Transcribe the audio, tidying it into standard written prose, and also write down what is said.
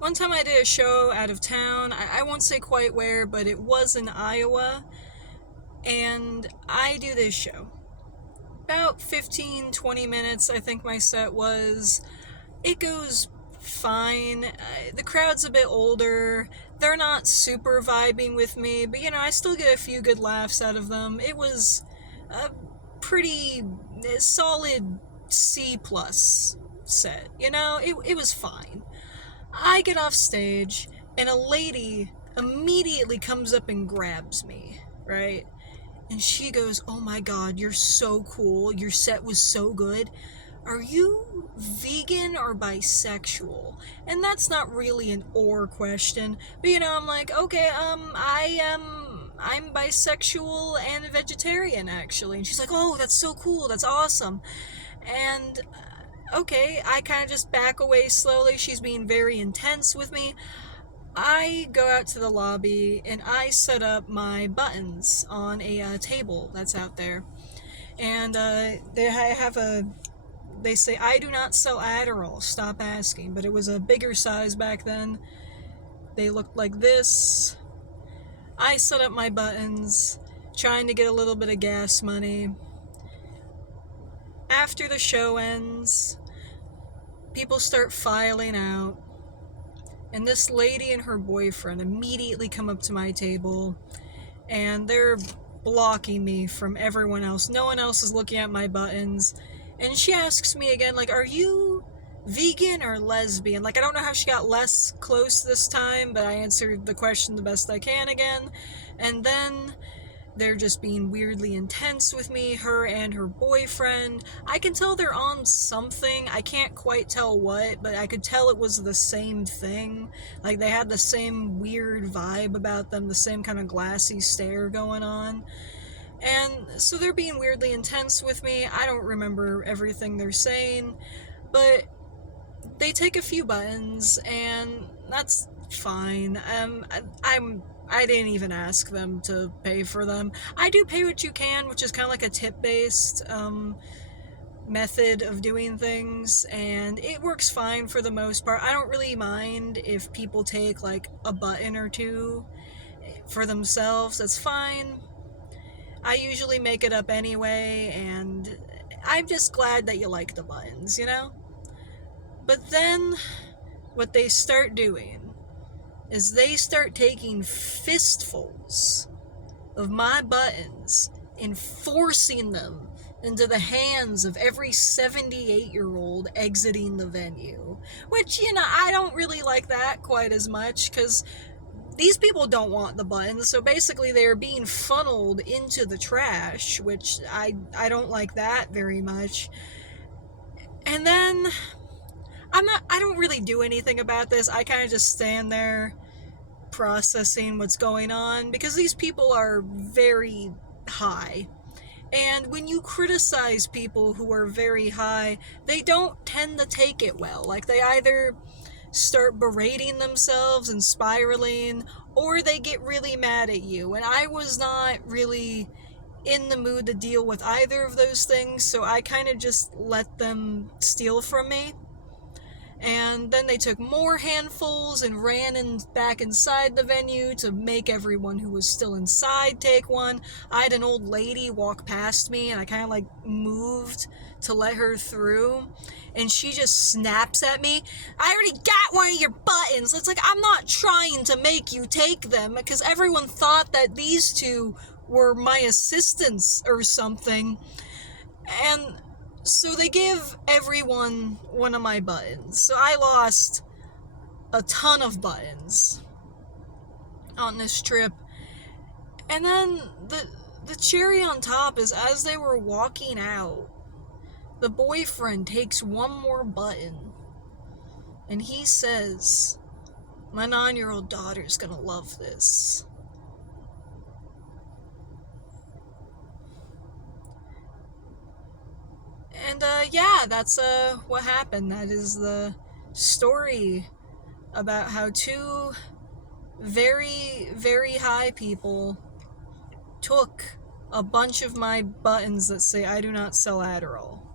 One time I did a show out of town. I won't say quite where, but it was in Iowa. And I do this show. About 15, 20 minutes, I think my set was. It goes fine. The crowd's a bit older. They're not super vibing with me, but I still get a few good laughs out of them. It was a pretty solid C plus set. It was fine. I get off stage, and a lady immediately comes up and grabs me, right? And she goes, "Oh my god, you're so cool. Your set was so good. Are you vegan or bisexual?" And that's not really an or question, but I'm like, okay, I'm bisexual and vegetarian, actually. And she's like, "Oh, that's so cool. That's awesome." And okay, I kind of just back away slowly. She's being very intense with me. I go out to the lobby and I set up my buttons on a table that's out there. And they say, "I do not sell Adderall, stop asking." But it was a bigger size back then. They looked like this. I set up my buttons, trying to get a little bit of gas money. After the show ends, people start filing out, and this lady and her boyfriend immediately come up to my table, and they're blocking me from everyone else. No one else is looking at my buttons. And she asks me again, like, "Are you vegan or lesbian?" Like, I don't know how she got less close this time, but I answered the question the best I can again. And then they're just being weirdly intense with me, her and her boyfriend. I can tell they're on something. I can't quite tell what, but I could tell it was the same thing. Like, they had the same weird vibe about them, the same kind of glassy stare going on. And so they're being weirdly intense with me. I don't remember everything they're saying, but they take a few buttons, and that's fine. I didn't even ask them to pay for them. I do pay what you can, which is kind of like a tip-based method of doing things, and it works fine for the most part. I don't really mind if people take like a button or two for themselves. That's fine. I usually make it up anyway, and I'm just glad that you like the buttons, But then, what they start doing is they start taking fistfuls of my buttons and forcing them into the hands of every 78-year-old exiting the venue. Which, I don't really like that quite as much, because these people don't want the buttons, so basically they're being funneled into the trash, which I don't like that very much. And then I don't really do anything about this. I kind of just stand there processing what's going on, because these people are very high. And when you criticize people who are very high, they don't tend to take it well. Like, they either start berating themselves and spiraling, or they get really mad at you. And I was not really in the mood to deal with either of those things, so I kind of just let them steal from me. And then they took more handfuls and ran back inside the venue to make everyone who was still inside take one. I had an old lady walk past me, and I kind of moved to let her through, and she just snaps at me, "I already got one of your buttons." It's like, I'm not trying to make you take them, because everyone thought that these two were my assistants or something. And so they give everyone one of my buttons. So I lost a ton of buttons on this trip. And then the cherry on top is, as they were walking out, the boyfriend takes one more button, and he says, "My 9-year-old daughter's gonna love this." And yeah, that's what happened. That is the story about how two very, very high people took a bunch of my buttons that say "I do not sell Adderall."